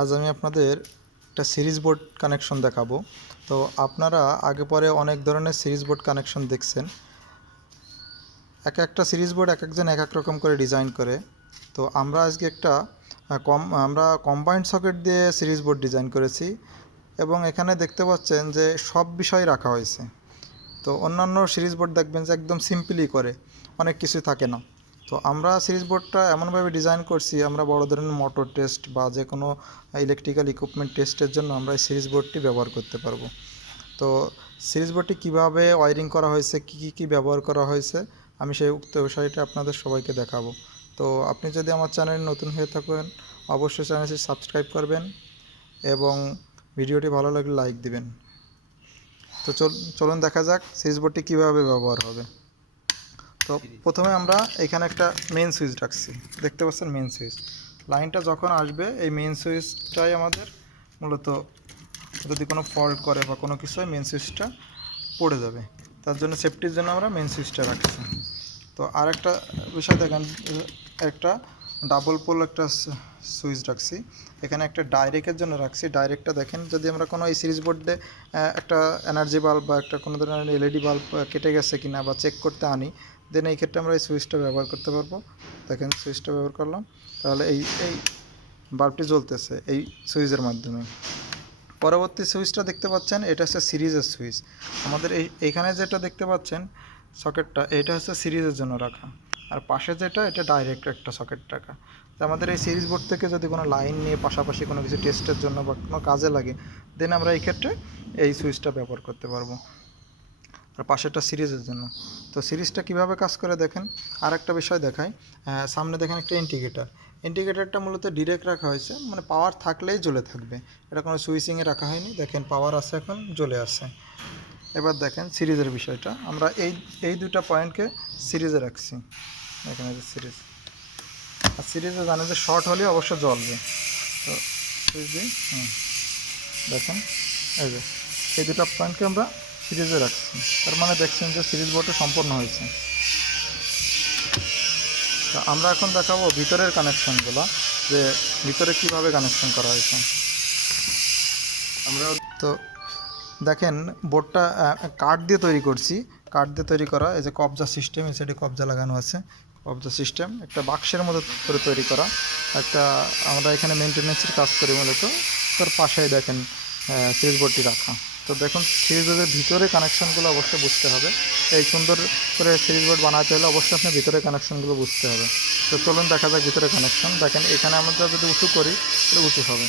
আজ আমি আপনাদের একটা সিরিজ বোর্ড কানেকশন দেখাবো। তো আপনারা আগে পরে অনেক ধরনের সিরিজ বোর্ড কানেকশন দেখছেন। একটা সিরিজ বোর্ড এক একজন এক এক রকম করে ডিজাইন করে। তো আমরা আজকে আমরা কম্বাইন্ড সকেট দিয়ে সিরিজ বোর্ড ডিজাইন করেছি এবং এখানে দেখতে পাচ্ছেন যে সব বিষয় রাখা হয়েছে। তো অন্যান্য সিরিজ বোর্ড দেখবেন যে একদম সিম্পলি করে, অনেক কিছু থাকে না। তো আমরা সিরিজ বোর্ডটা এমনভাবে ডিজাইন করছি, আমরা বড় ধরনের মোটর টেস্ট বা যে কোনো ইলেকট্রিক্যাল ইকুইপমেন্ট টেস্টের জন্য আমরা এই সিরিজ বোর্ডটি ব্যবহার করতে পারবো। তো সিরিজ বোর্ডটি কীভাবে ওয়্যারিং করা হয়েছে, কী ব্যবহার করা হয়েছে, আমি সেই উক্ত বিষয়টা আপনাদের সবাইকে দেখাবো। তো আপনি যদি আমার চ্যানেলে নতুন হয়ে থাকেন অবশ্যই চ্যানেলটি সাবস্ক্রাইব করবেন এবং ভিডিওটি ভালো লাগলে লাইক দিবেন। তো চলুন দেখা যাক সিরিজ বোর্ডটি কীভাবে ব্যবহার হবে। তো প্রথমে আমরা এখানে একটা মেন সুইচ রাখছি, দেখতে পাচ্ছেন মেন সুইচ। লাইনটা যখন আসবে এই মেন সুইচটাই আমাদের মূলত যদি কোনো ফল্ট করে বা কোনো কিছু হয় মেন সুইচটা পড়ে যাবে, তার জন্য সেফটির জন্য আমরা মেন সুইচটা রাখছি। তো আর একটা বিষয় দেখেন, একটা ডাবল পোল একটা সুইচ রাখছি, এখানে একটা ডাইরেক্টের জন্য রাখছি। ডাইরেক্টটা দেখেন, যদি আমরা কোনো এই সিরিজ বোর্ডে একটা এনার্জি বাল্ব বা একটা কোনো ধরনের এলইডি বাল্ব কেটে গেছে কিনা বা চেক করতে আনি, দেন এই ক্ষেত্রে আমরা এই সুইচটা ব্যবহার করতে পারবো। দেখেন সুইচটা ব্যবহার করলাম, তাহলে এই বাল্বটি জ্বলতেছে এই সুইচের মাধ্যমে। পরবর্তী সুইচটা দেখতে পাচ্ছেন, এটা হচ্ছে সিরিজের সুইচ। আমাদের এইখানে যেটা দেখতে পাচ্ছেন সকেটটা, এটা হচ্ছে সিরিজের জন্য রাখা, আর পাশে যেটা এটা ডাইরেক্ট একটা সকেট রাখা। তো আমাদের এই সিরিজ বোর্ড থেকে যদি কোনো লাইন নিয়ে পাশাপাশি কোনো কিছু টেস্টের জন্য বা কোনো কাজে লাগে, দেন আমরা এই ক্ষেত্রে এই সুইচটা ব্যবহার করতে পারবো। আর পাশেরটা সিরিজের জন্য। তো সিরিজটা কিভাবে কাজ করে দেখেন, আর একটা বিষয় দেখাই। সামনে দেখেন একটা ইন্ডিকেটারটা মূলত ডিরেক্ট রাখা হয়েছে, মানে পাওয়ার থাকলেই জ্বলে থাকবে, এটা কোনো সুইচিংয়ে রাখা হয়নি। দেখেন পাওয়ার আছে, এখন জ্বলে আছে। এবার দেখেন সিরিজের বিষয়টা, আমরা এই দুটা পয়েন্টকে সিরিজে রাখছি। দেখেন এই যে সিরিজ, আর সিরিজে জানে যে শর্ট হলে অবশ্য জ্বলবে। তো সুইচ দিই, দেখেন এই দুটা পয়েন্টকে আমরা সিরিজে রাখছি, তার মানে দেখছেন যে সিরিজ বোর্ডটা সম্পূর্ণ হয়েছে। তো আমরা এখন দেখাবো ভিতরের কানেকশনগুলো, যে ভিতরে কিভাবে কানেকশন করা হয়েছে। আমরা তো দেখেন বোর্ডটা কাঠ দিয়ে তৈরি করছি, কাঠ দিয়ে তৈরি করা। এই যে কবজা সিস্টেম, এই সাইডে কবজা লাগানো আছে, কবজা সিস্টেম একটা বাক্সের মতো করে তৈরি করা। একটা আমরা এখানে মেনটেন্যান্সের কাজ করি মূলত, তার পাশেই দেখেন সিরিজ বোর্ডটি রাখা। তো দেখুন সিরিজ বোর্ডের ভিতরে কানেকশনগুলো অবশ্যই বুঝতে হবে। এই সুন্দর করে সিরিজ বোর্ড বানাতে হলে অবশ্যই আপনার ভিতরে কানেকশনগুলো বুঝতে হবে। তো চলুন দেখা যাক ভিতরে কানেকশন। দেখেন এখানে আমরা যদি উঁচু করি তাহলে উঁচু হবে।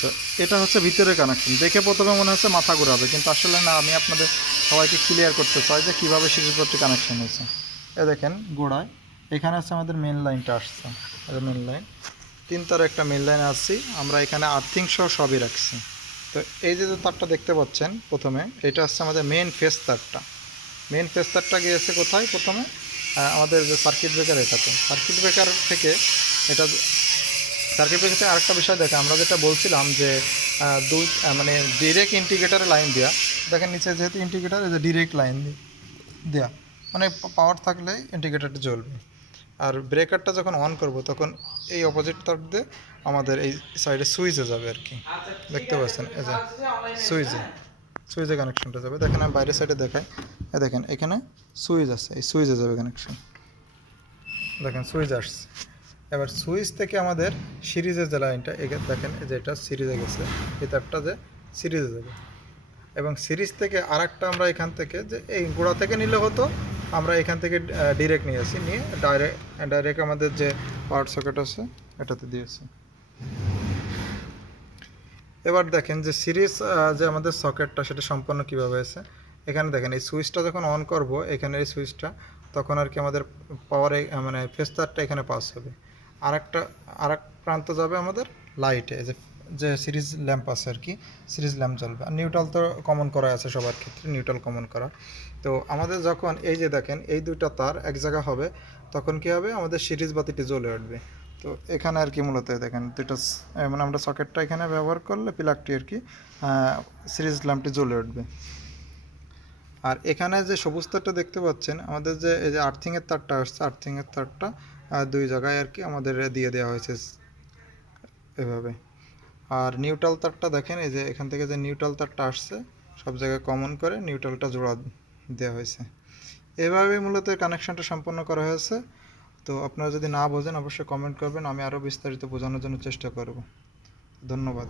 তো এটা হচ্ছে ভিতরের কানেকশন। দেখে প্রথমে মনে হচ্ছে মাথা ঘোরাবে, কিন্তু আসলে না, আমি আপনাদের সবাইকে ক্লিয়ার করতে চাই যে কীভাবে সিরিজ বোর্ডটি কানেকশন হয়েছে। এ দেখেন গোড়ায় এখানে হচ্ছে আমাদের মেন লাইনটা আসছে, মেন লাইন 3 তার একটা মেন লাইন আসছি, আমরা এখানে আর্থিং সহ সবই রাখছি। তো এই যে তারটা দেখতে পাচ্ছেন প্রথমে, এটা হচ্ছে আমাদের মেন ফেস তারটা। মেন ফেস তারটা গিয়েছে কোথায় প্রথমে, আমাদের যে সার্কিট ব্রেকার, এটাতে সার্কিট ব্রেকার থেকে এটা সার্কিট ব্রেকারে আরেকটা বিষয় দেখে, আমরা যেটা বলছিলাম যে মানে ডিরেক্ট ইন্ডিকেটারে লাইন দেওয়া। দেখেন নিচে যেহেতু ইন্ডিকেটার, এই যে ডিরেক্ট লাইন দেওয়া, মানে পাওয়ার থাকলে ইন্ডিকেটারটা জ্বলবে। আর ব্রেকারটা যখন অন করব তখন এই অপোজিট তার দিয়ে আমাদের এই সাইডে সুইচে যাবে আর কি, দেখতে পাচ্ছেন এই যে সুইচে কানেকশনটা যাবে। দেখেন আমি বাইরের সাইডে দেখাই, দেখেন এখানে সুইচ আছে, এই সুইচে যাবে কানেকশন। দেখেন সুইচ আসছে। এবার সুইচ থেকে আমাদের সিরিজের যে লাইনটা, দেখেন যে এটা সিরিজে গেছে, এই তারটা যে সিরিজে যাবে। এবং সিরিজ থেকে আরেকটা আমরা এখান থেকে, যে এই গোড়া থেকে নিলে হতো, আমরা এখান থেকে ডিরেক্ট নিয়েছি, নিয়ে ডাইরেক্ট আমাদের যে পাওয়ার সকেট আছে এটাতে দিয়েছি। এবার দেখেন যে সিরিজ যে আমাদের সকেটটা সেটা সম্পন্ন কীভাবে আছে। এখানে দেখেন এই সুইচটা যখন অন করব, এখানে এই সুইচটা, তখন আর কি আমাদের পাওয়ারে মানে ফেস্টারটা এখানে পাস হবে। আরেক প্রান্ত যাবে আমাদের লাইটে, যে সিরিজ ল্যাম্প আছে আর কি, সিরিজ ল্যাম্প জ্বলবে। আর নিউট্রাল তো কমন করা আছে সবার ক্ষেত্রে, নিউট্রাল কমন করা। তো আমাদের যখন এই যে দেখেন এই দুইটা তার এক জায়গা হবে, তখন কি হবে, আমাদের সিরিজ বাতিটি জ্বলে উঠবে। তো এখানে আর কি মূলত দেখেন দুটো, মানে আমরা সকেটটা এখানে ব্যবহার করলে প্লাগটি আর কি সিরিজ ল্যাম্পটি জ্বলে উঠবে। আর এখানে যে সবুজ তারটা দেখতে পাচ্ছেন, আমাদের যে এই যে আর্থিংয়ের তারটা আসছে, আর্থিংয়ের তারটা দুই জায়গায় আর কি আমাদের দিয়ে দেওয়া হয়েছে এভাবে। আর নিউট্রাল তারটা দেখেন, এই যে এখান থেকে যে নিউট্রাল তারটা আসছে সব জায়গায় কমন করে নিউট্রালটা জোড়া দেওয়া হয়েছে। এভাবে মূলত কানেকশনটা সম্পন্ন করা হয়েছে। তো আপনারা যদি না বোঝেন অবশ্যই কমেন্ট করবেন, আমি আরও বিস্তারিত বোঝানোর জন্য চেষ্টা করব। ধন্যবাদ।